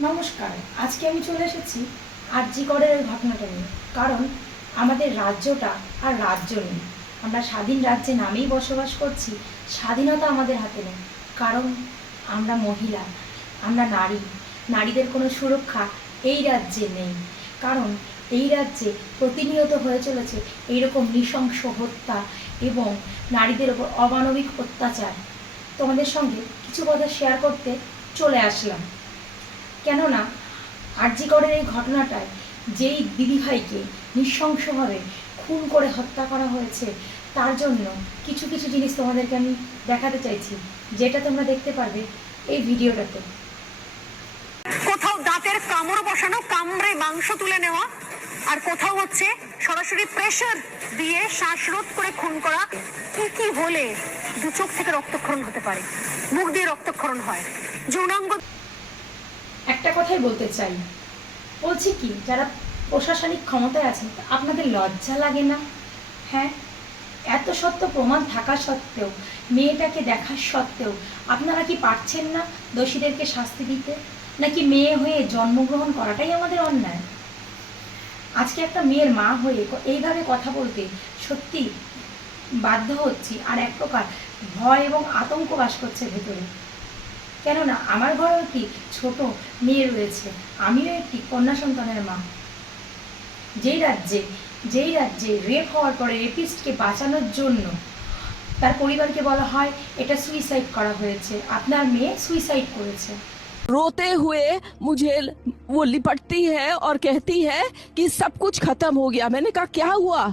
নমস্কার, আজকে আমি চলে এসেছি আরজিগড়ের ওই ঘটনাটা নিয়ে। কারণ আমাদের রাজ্যটা আর রাজ্য নেই। আমরা স্বাধীন রাজ্যে নামেই বসবাস করছি, স্বাধীনতা আমাদের হাতে নেই। কারণ আমরা মহিলা, আমরা নারী, নারীদের কোনো সুরক্ষা এই রাজ্যে নেই। কারণ এই রাজ্যে প্রতিনিয়ত হয়ে চলেছে এইরকম নৃশংস হত্যা এবং নারীদের ওপর অমানবিক অত্যাচার। তোমাদের সঙ্গে কিছু কথা শেয়ার করতে চলে আসলাম। কেননা আরজিকরের এই ঘটনাটায় যেই দিদিভাইকে নৃশংসভাবে খুন করে হত্যা করা হয়েছে, তার জন্য কিছু কিছু জিনিস তোমাদেরকে আমি দেখাতে চাইছি, যেটা তোমরা দেখতে পারবে এই ভিডিওটাতে। কোথাও দাঁতের কামড় বসানো, কামড়ে মাংস তুলে নেওয়া, আর কোথাও হচ্ছে সরাসরি প্রেশার দিয়ে শ্বাসরোধ করে খুন করা, কি কি হলে দু চোখ থেকে রক্তক্ষরণ হতে পারে? মুখ দিয়ে রক্তক্ষরণ হয়। যৌনাঙ্গ একটা কথাই বলতে চাই। বলছি কি, যারা প্রশাসনিক ক্ষমতায় আছেন, আপনাদের লজ্জা লাগে না? হ্যাঁ? এত সত্য প্রমাণ থাকা সত্ত্বেও, মেয়েটাকে দেখার সত্ত্বেও আপনারা কি পারছেন না দোষীদেরকে শাস্তি দিতে? নাকি মেয়ে হয়ে জন্মগ্রহণ করাটাই আমাদের অন্যায়? আজকে একটা মেয়ের মা হয়ে এইভাবে কথা বলতে সত্যি বাধ্য হচ্ছি, আর এক প্রকার ভয় এবং আতঙ্ক বাস করছে ভেতরে। কেননা আমার ঘরেও একটি ছোট মেয়ে রয়েছে আমিও একটি কন্যা সন্তানের মা যেই রাজ্যে যেই রাজ্যে রেপ হওয়ার পরে রেপিস্টকে বাঁচানোর জন্য তার পরিবারকে বলা হয় এটা সুইসাইড করা হয়েছে আপনার মেয়ে সুইসাইড করেছে रोते हुए मुझे वो लिपटती है और कहती है कि सब कुछ खत्म हो गया मैंने कहा क्या हुआ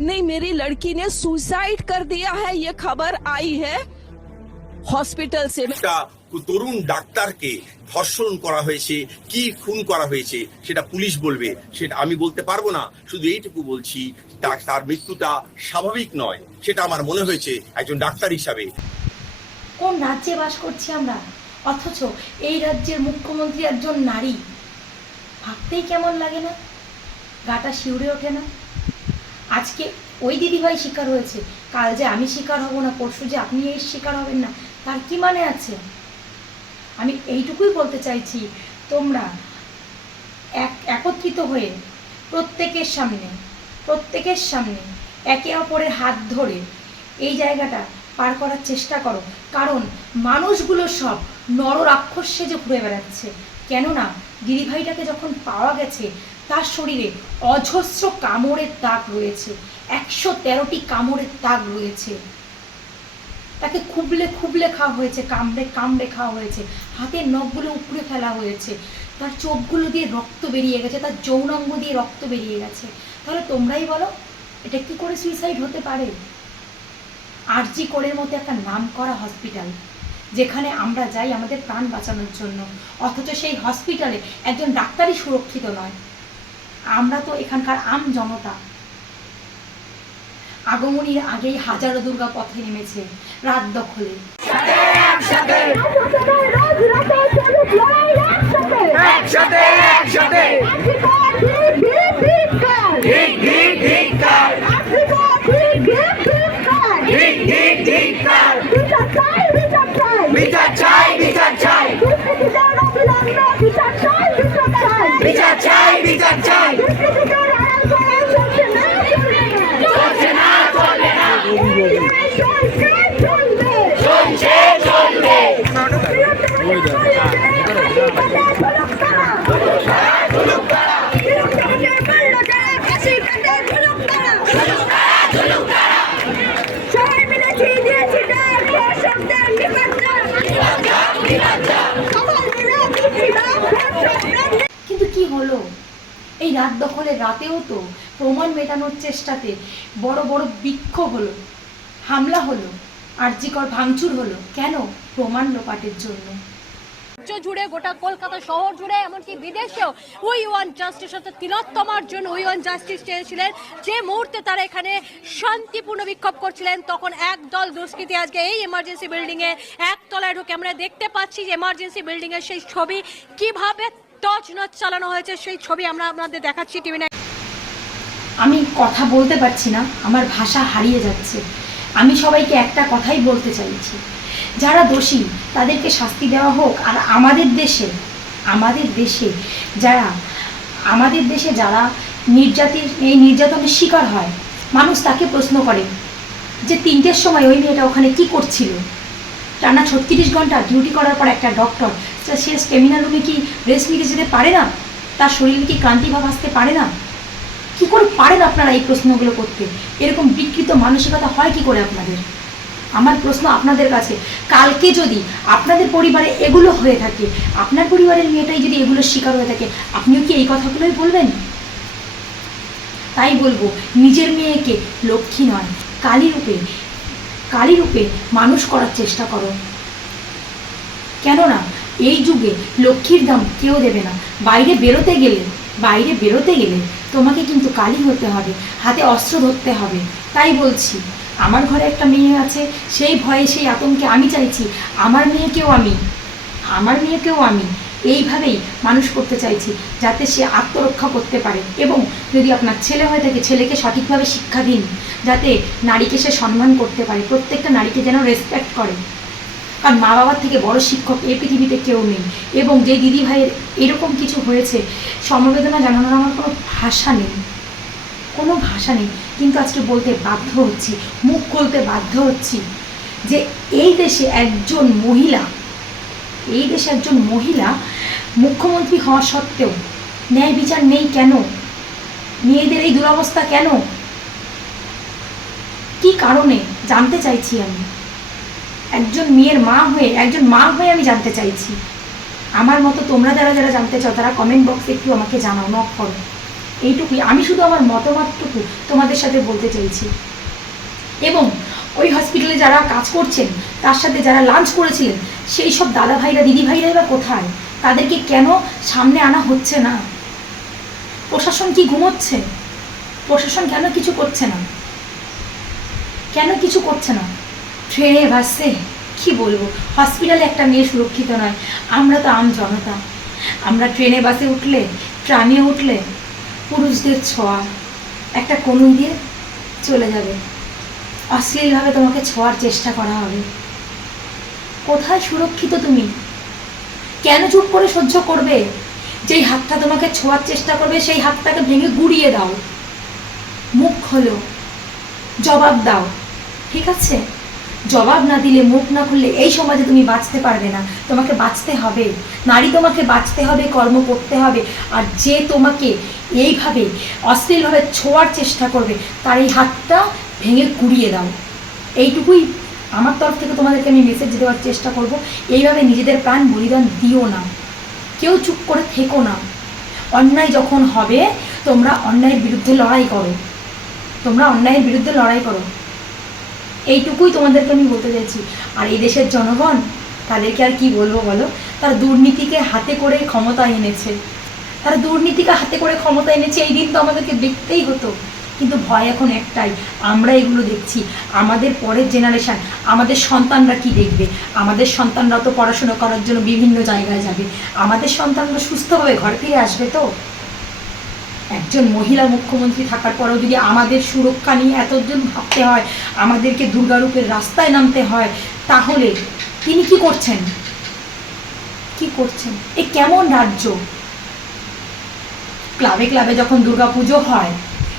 नहीं मेरी लड़की ने सुसाइड कर दिया है ये खबर आई है हॉस्पिटल से একটা তরুণ ডাক্তারকে ধর্ষণ করা হয়েছে, কি খুন করা হয়েছে, সেটা পুলিশ বলবে। সেটা আমি বলতে পারব না, শুধু এইটুকু বলছি তার মৃত্যুটা স্বাভাবিক নয়, সেটা আমার মনে হয়েছে একজন ডাক্তার হিসাবে। কোন রাজ্যে বাস করছি আমরা? অথচ এই রাজ্যের মুখ্যমন্ত্রী একজন নারী। ভাবতেই কেমন লাগে না? গাটা শিউরে ওঠে না। আজকে ওই দিদিভাই শিকার হয়েছে। কাল যে আমি শিকার হব না, পরশু যে আপনি এই শিকার হবেন না, তার কি মানে আছে? আমি এইটুকুই বলতে চাইছি, তোমরা এক, একত্রিত হয়ে প্রত্যেকের সামনে প্রত্যেকের সামনে একে অপরের হাত ধরে এই জায়গাটা পার করার চেষ্টা করো। কারণ মানুষগুলো সব নর রাক্ষস সেজে ঘুরে বেড়াচ্ছে। কেননা দিদিভাইটাকে যখন পাওয়া গেছে, তার শরীরে অজস্র কামড়ের দাগ রয়েছে। একশো তেরোটি কামড়ের দাগ রয়েছে। তাকে খুবলে খুবলে খাওয়া হয়েছে, কামড়ে কামড়ে খাওয়া হয়েছে। হাতের নখগুলো উপড়ে ফেলা হয়েছে। তার চোখগুলো দিয়ে রক্ত বেরিয়ে গেছে, তার যৌনাঙ্গ দিয়ে রক্ত বেরিয়ে গেছে। তাহলে তোমরাই বলো, এটা কি করে সুইসাইড হতে পারে? আরজি কোরের মতো একটা নাম করা হসপিটাল যেখানে আমরা যাই আমাদের প্রাণ বাঁচানোর জন্য। অথচ সেই হসপিটালে একজন ডাক্তারই সুরক্ষিত নয়। আমরা তো এখানকার আম জনতা। আগমনীর আগেই হাজারো দুর্গা পথে নেমেছে রাত দখলে। বিচার চাই বিচার চাই কিন্তু কি হলো? এই রাত দখলের রাতেও তো প্রমাণ মেটানোর চেষ্টাতে বড় বড় বিক্ষোভ হলো। হামলা হলো আর্যিকর ভাঙচুর হলো কেন প্রমাণ লোপাটের জন্য? রাজ্য জুড়ে গোটা কলকাতা শহর জুড়ে এমনকি বিদেশেও উই ওয়ান জাস্টিস অর্থাৎ তিলোত্তমার জন্য উই ওয়ান জাস্টিস চেয়েছিলেন। যে মুহূর্তে তারা এখানে শান্তিপূর্ণ বিক্ষোভ করছিলেন তখন একদল দুষ্কৃতী আজকে এই এমার্জেন্সি বিল্ডিং এ একতলায় ঢুকে আমরা দেখতে পাচ্ছি যে এমার্জেন্সি বিল্ডিং এর সেই ছবি কীভাবে তছনছ চালানো হয়েছে সেই ছবি আমরা আপনাদের দেখাচ্ছি টিভি আমি কথা বলতে পারছি না আমার ভাষা হারিয়ে যাচ্ছে। আমি সবাইকে একটা কথাই বলতে চাইছি। যারা দোষী, তাদেরকে শাস্তি দেওয়া হোক আর আমাদের দেশে আমাদের দেশে যারা, আমাদের দেশে যারা নির্যাতির এই নির্যাতনের শিকার হয়, মানুষ তাকে প্রশ্ন করে যে তিনটের সময় ওই মেয়েটা ওখানে কি করছিল? টানা ছত্রিশ ঘণ্টা ডিউটি করার পর একটা ডক্টর সে স্টেমিনার রুমে কি রেস্ট নিতে যেতে পারে না? তার শরীরে কি ক্লান্তি ভাব আসতে পারে না? কি করে পারেন আপনারা এই প্রশ্নগুলো করতে? এরকম বিকৃত মানসিকতা হয় কি করে আপনাদের? আমার প্রশ্ন আপনাদের কাছে, কালকে যদি আপনাদের পরিবারে এগুলো হয়ে থাকে, আপনার পরিবারের মেয়েটাই যদি এগুলো শিকার হয়ে থাকে, আপনিও কি এই কথাগুলোই বলবেন? তাই বলব, নিজের মেয়েকে লক্ষ্মী নয় কালী রূপে কালী রূপে মানুষ করার চেষ্টা করো। কেননা, এই যুগে লক্ষ্মীর দাম কেউ দেবে না। বাইরে বেরোতে গেলে, বাইরে বেরোতে গেলে তোমাকে কিন্তু কালি হতে হবে, হাতে অস্ত্র ধরতে হবে। তাই বলছি, আমার ঘরে একটা মেয়ে আছে, সেই ভয়ে সেই আতঙ্কে আমি চাইছি, আমার মেয়েকেও আমি, আমার মেয়েকেও আমি। এইভাবেই মানুষ করতে চাইছি, যাতে সে আত্মরক্ষা করতে পারে এবং যদি আপনার ছেলে হয়ে থাকে, ছেলেকে সঠিকভাবে শিক্ষা দিন, যাতে নারীকে সে সম্মান করতে পারে, প্রত্যেকটা নারীকে যেন রেসপেক্ট করে। কারণ মা বাবার থেকে বড় শিক্ষক এই পৃথিবীতে কেউ নেই। এবং যে দিদি ভাইয়ের এরকম কিছু হয়েছে, সমবেদনা জানানোর আমার কোনো ভাষা নেই। কোনো ভাষা নেই। কিন্তু আজকে বলতে বাধ্য হচ্ছি, মুখ খুলতে বাধ্য হচ্ছি যে এই দেশে একজন মহিলা, এই দেশে একজন মহিলা মুখ্যমন্ত্রী হওয়া সত্ত্বেও ন্যায় বিচার নেই কেন? মেয়েদের এই দুরবস্থা কেন? কি কারণে? জানতে চাইছি আমি। একজন মেয়ের মা হয়ে, একজন মা হয়ে আমি জানতে চাইছি। আমার মতো তোমরা যারা যারা জানতে চাও, তারা কমেন্ট বক্সে একটু আমাকে জানাও নক করো। এইটুকুই। আমি শুধু আমার মতামতটুকু তোমাদের সাথে বলতে চাইছি। এবং ওই হসপিটালে যারা কাজ করছেন, তার সাথে যারা লাঞ্চ করেছিলেন, সেই সব দাদা ভাইরা দিদি ভাইরাই বা কোথায়? তাদেরকে কেন সামনে আনা হচ্ছে না? প্রশাসন কি ঘুমোচ্ছে? প্রশাসন কেন কিছু করছে না? কেন কিছু করছে না? ট্রেনে বাসে? কি বলব? হসপিটালে একটা মেয়ে সুরক্ষিত নয়। আমরা তো আম জনতা। আমরা ট্রেনে বাসে উঠলে ট্রামে উঠলে, পুরুষদের ছোঁয়া। একটা কনুই দিয়ে চলে যাবে। অশ্লীলভাবে তোমাকে ছোঁয়ার চেষ্টা করা হবে। কোথায় সুরক্ষিত তুমি? কেন চুপ করে সহ্য করবে? যেই হাতটা তোমাকে ছোঁয়ার চেষ্টা করবে, সেই হাতটাকে ভেঙে গুড়িয়ে দাও। মুখ খোলো। জবাব দাও। ঠিক আছে? জবাব না দিলে, মুখ না খুললে এই সমাজে তুমি বাঁচতে পারবে না। তোমাকে বাঁচতে হবে। নারী তোমাকে বাঁচতে হবে, কর্ম করতে হবে। আর যে তোমাকে এইভাবে অশ্লীলভাবে ছোঁয়ার চেষ্টা করবে, তার এই হাতটা ভেঙে কুড়িয়ে দাও। এইটুকুই আমার তরফ থেকে তোমাদেরকে আমি মেসেজ দেওয়ার চেষ্টা করব। এইভাবে নিজেদের প্রাণ বলিদান দিও না। কেউ চুপ করে থেকো না। অন্যায় যখন হবে, তোমরা অন্যায়ের বিরুদ্ধে লড়াই করো। তোমরা অন্যায়ের বিরুদ্ধে লড়াই করো। এইটুকুই তোমাদেরকে আমি বলতে চাইছি। আর এই দেশের জনগণ, তাদেরকে আর কি বলব বলো? তার দুর্নীতিকে হাতে করে ক্ষমতা এনেছে। তারা দুর্নীতিকে হাতে করে ক্ষমতা এনেছে, এই দিন তো আমাদেরকে দেখতেই হতো। কিন্তু ভয় এখন একটাই, আমরা এগুলো দেখছি। আমাদের পরের জেনারেশন আমাদের সন্তানরা কি দেখবে? আমাদের সন্তানরা তো পড়াশোনা করার জন্য বিভিন্ন জায়গায় যাবে। আমাদের সন্তানরা সুস্থভাবে ঘর ফিরে আসবে তো? একজন মহিলা মুখ্যমন্ত্রী থাকার পরেও যদি আমাদের সুরক্ষা নিয়ে এতজন ভাবতে হয়, আমাদেরকে দুর্গারূপের রাস্তায় নামতে হয়, তাহলে তিনি কি করছেন? কি করছেন? এ কেমন রাজ্য? ক্লাবে ক্লাবে যখন দুর্গাপুজো হয়,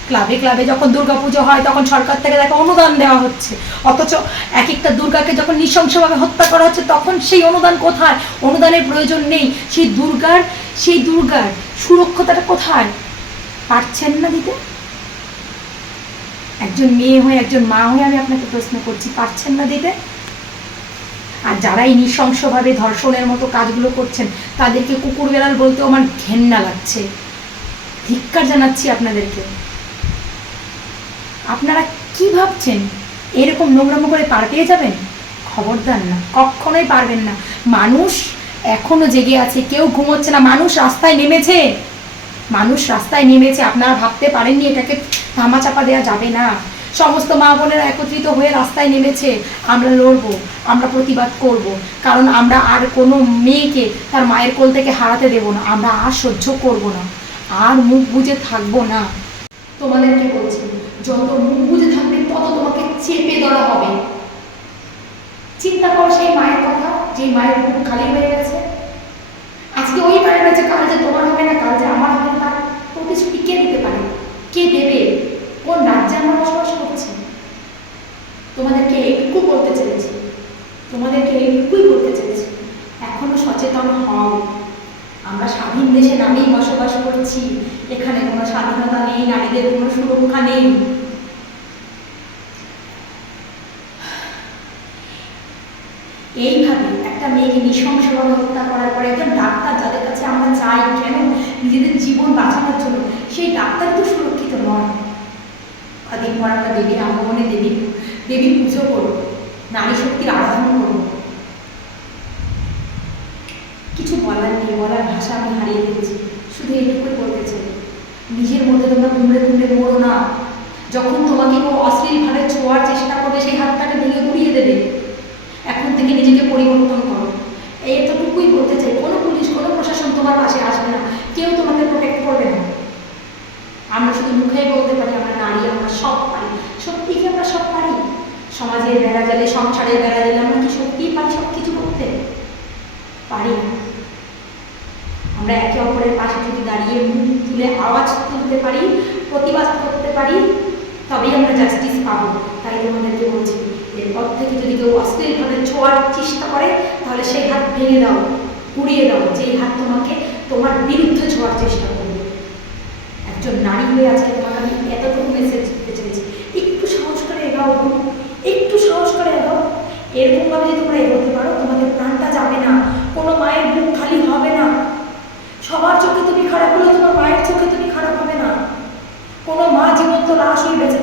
ক্লাবে ক্লাবে যখন দুর্গাপুজো হয়, তখন সরকার থেকে তাকে অনুদান দেওয়া হচ্ছে। অথচ এক একটা দুর্গাকে যখন নৃশংসভাবে হত্যা করা হচ্ছে, তখন সেই অনুদান কোথায়? অনুদানের প্রয়োজন নেই। সেই দুর্গার সেই দুর্গার সুরক্ষতাটা কোথায়? পারছেন না দিতে? একজন মেয়ে হয়ে, একজন মা হয়ে আমি আপনাকে প্রশ্ন করছি, পারছেন না দিতে? আর যারা এই নৃশংসভাবে ধর্ষণের মতো কাজগুলো করছেন, তাদেরকে কুকুর বেড়াল বলতেও আমার ঘেন্না লাগছে। ধিক্কার জানাচ্ছি আপনাদেরকে। আপনারা কি ভাবছেন? এরকম নোংরামো করে পার পেয়ে যাবেন? খবরদার না কখনোই পারবেন না। মানুষ এখনও জেগে আছে, কেউ ঘুমোচ্ছে না, মানুষ রাস্তায় নেমেছে। মানুষ রাস্তায় নেমেছে, আপনারা ভাবতে পারেননি এটাকে ধামাচাপা দেওয়া যাবে না। সমস্ত মা বোনেরা একত্রিত হয়ে রাস্তায় নেমেছে, আমরা লড়বো, আমরা প্রতিবাদ করব। কারণ আমরা আর কোনো মেয়েকে তার মায়ের কোল থেকে হারাতে দেব না, আমরা আর সহ্য করব না, আর মুখ বুজে থাকব না। তোমাদেরকে বলছি, যত মুখ বুজে থাকবে, তত তোমাকে চেপে ধরা হবে। চিন্তা কর সেই মায়ের কথা যে মায়ের মুখ খালি হয়ে গেছে। আজকে ওই মায়ের কাছে কাল যে তোমার হবে না কাল যে আমার হবে না প্রতিশ্রুতি কে দিতে পারে। কে দেবে? কোন রাজ্যে আমরা বসবাস করছি? তোমাদেরকে এইটুকু বলতে চেয়েছি। তোমাদেরকে এইটুকুই বলতে চেয়েছি। এখনও সচেতন হও। আমরা স্বাধীন দেশে নামেই বসবাস করছি। এখানে কোনো স্বাধীনতা নেই, নারীদের কোনো সুরক্ষা নেই। এইভাবে একটা মেয়েকে নৃশংসভাবে হত্যা করার পরে একজন ডাক্তার যাদের কাছে আমরা চাই কেন নিজেদের জীবন বাঁচানোর জন্য সেই ডাক্তারই তো সুরক্ষিত নয়। কদিন পর আমরা দেবীর আগমনে দেবী দেবী পুজো করব নারী শক্তির আরাধনা করব কিছু বলার নেই, বলার ভাষা আমি হারিয়ে ফেলেছি। শুধু এইটুকুই বলতে চাই। নিজের মধ্যে তোমরা দুমড়ে দুমড়ে মরো না। যখন তোমাকে কেউ অশ্লীলভাবে ছোঁয়ার চেষ্টা করবে, সেই হাতটাকে ভেঙে উড়িয়ে দেবে। এখন থেকে নিজেকে পরিবর্তন করো। এতটুকুই বলতে চাই। কোনো পুলিশ, কোনো প্রশাসন তোমার পাশে আসবে না কেউ তোমাকে প্রোটেক্ট করবে না শুধু বলতে পারি, আমরা নারী, আমরা সব পারি। সত্যি কি আমরা সব পারি? সমাজের বেড়া জালে, সংসারের বেড়া জালে আমরা কি সত্যিই পারি সব কিছু করতে? পারি। আমরা একে অপরের পাশে যদি দাঁড়িয়ে মুখ তুলে আওয়াজ তুলতে পারি, প্রতিবাদ করতে পারি, তবেই আমরা জাস্টিস পাবো। তাই তোমাদেরকে বলছি, এরপর থেকে যদি কেউ অশ্লীলভাবে ছোঁয়ার চেষ্টা করে, তাহলে সেই হাত ভেঙে দাও উড়িয়ে দাও। যেই হাত তোমাকে, তোমার বিরুদ্ধে ছোঁয়ার চেষ্টা একজন নারী হয়ে আজকে তোমাকে আমি এতটুকু মেসেজ দিতে চেয়েছি। একটু সাহস করে এগাও। একটু সাহস করে এগাও। এরকমভাবে যদি তোমরা এগোতে পারো, তোমাদের প্রাণটা যাবে না, কোনো মায়ের বুক খালি হবে না। সবার চোখে তুমি খারাপ হলে তোমার মায়ের চোখে তুমি খারাপ হবে না। কোনো মা জীবন্ত লাশ হয়ে বেঁচে